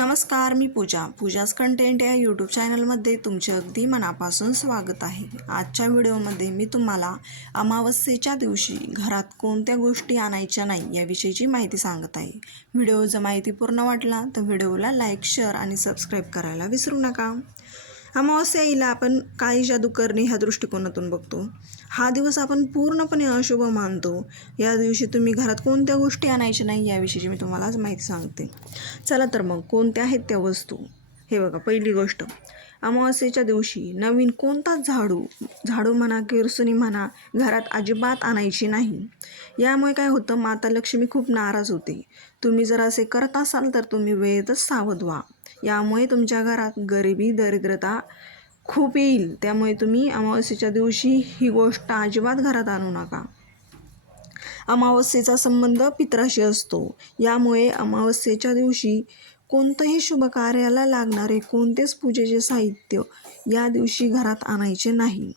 नमस्कार मी पूजा. पूजाज कंटेंट या यूट्यूब चॅनलमध्ये तुमचे अगदी मनापासून स्वागत आहे. आजच्या व्हिडिओमध्ये मी तुम्हाला अमावस्येच्या दिवशी घरात कोणत्या गोष्टी आणायच्या नाही याविषयीची माहिती सांगत आहे. व्हिडिओ जर माहिती पूर्ण वाटला तर व्हिडिओला लाईक शेअर आणि सबस्क्राईब करायला विसरू नका. अमावस्या येईला आपण काळी जादू करणे ह्या दृष्टिकोनातून बघतो. हा दिवस आपण पूर्णपणे अशुभ मानतो. या दिवशी तुम्ही घरात कोणत्या गोष्टी आणायच्या नाही याविषयीची मी तुम्हाला आज माहिती सांगते. चला तर मग कोणत्या आहेत त्या वस्तू? हे बघा पहिली गोष्ट अमावस्येच्या दिवशी नवीन कोणताच झाडू झाडू म्हणा किरसुनी म्हणा घरात अजिबात आणायची नाही. यामुळे काय होतं माता लक्ष्मी खूप नाराज होते. तुम्ही जर असे करत असाल तर तुम्ही वेळेतच सावध व्हा. यामुळे तुमच्या घरात गरिबी दरिद्रता खूप येईल. त्यामुळे तुम्ही अमावस्येच्या दिवशी ही गोष्ट अजिबात घरात आणू नका. अमावस्येचा संबंध पित्राशी असतो. यामुळे अमावस्येच्या दिवशी कोणतंही शुभ कार्याला लागणारे कोणतेच पूजेचे साहित्य या दिवशी घरात आणायचे नाही.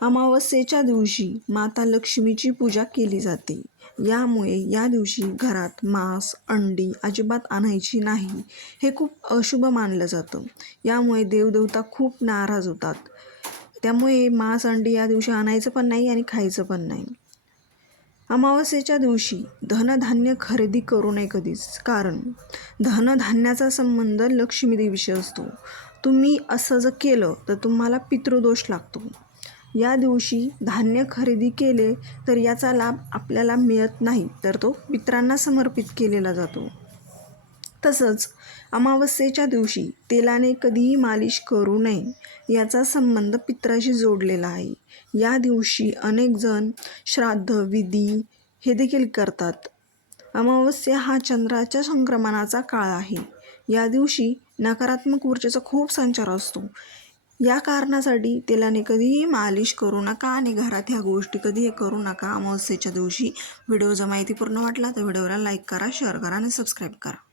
अमावस्येच्या दिवशी माता लक्ष्मीची पूजा केली जाते. यामुळे या दिवशी घरात मांस अंडी अजिबात आणायची नाही. हे खूप अशुभ मानलं जातं. यामुळे देवदेवता खूप नाराज होतात. त्यामुळे मांस अंडी या दिवशी आणायचं पण नाही आणि खायचं पण नाही. अमावस्येच्या दिवशी धनधान्य खरेदी करू नये कधीच. कारण धनधान्याचा संबंध लक्ष्मीदेवीशी असतो. तुम्ही असं जर केलं तर तुम्हाला पितृदोष लागतो. या दिवशी धान्य खरेदी केले तर याचा लाभ आपल्याला मिळत नाही तर तो पित्रांना समर्पित केलेला जातो. तसंच अमावस्येच्या दिवशी तेलाने कधीही मालिश करू नये याचा संबंध पित्राशी जोडलेला आहे. या दिवशी अनेक जण श्राद्ध विधी हे देखील करतात. अमावस्या हा चंद्राच्या संक्रमणाचा काळ आहे. या दिवशी नकारात्मक ऊर्जेचा खूप संचार असतो. या कारणासाठी तेलाने कधीही मालिश करू नका आणि घरात ह्या गोष्टी कधीही करू नका. अमावस्येच्या दिवशी व्हिडिओ जर माहिती पूर्ण वाटला तर व्हिडिओला लाईक करा शेअर करा आणि सबस्क्राईब करा.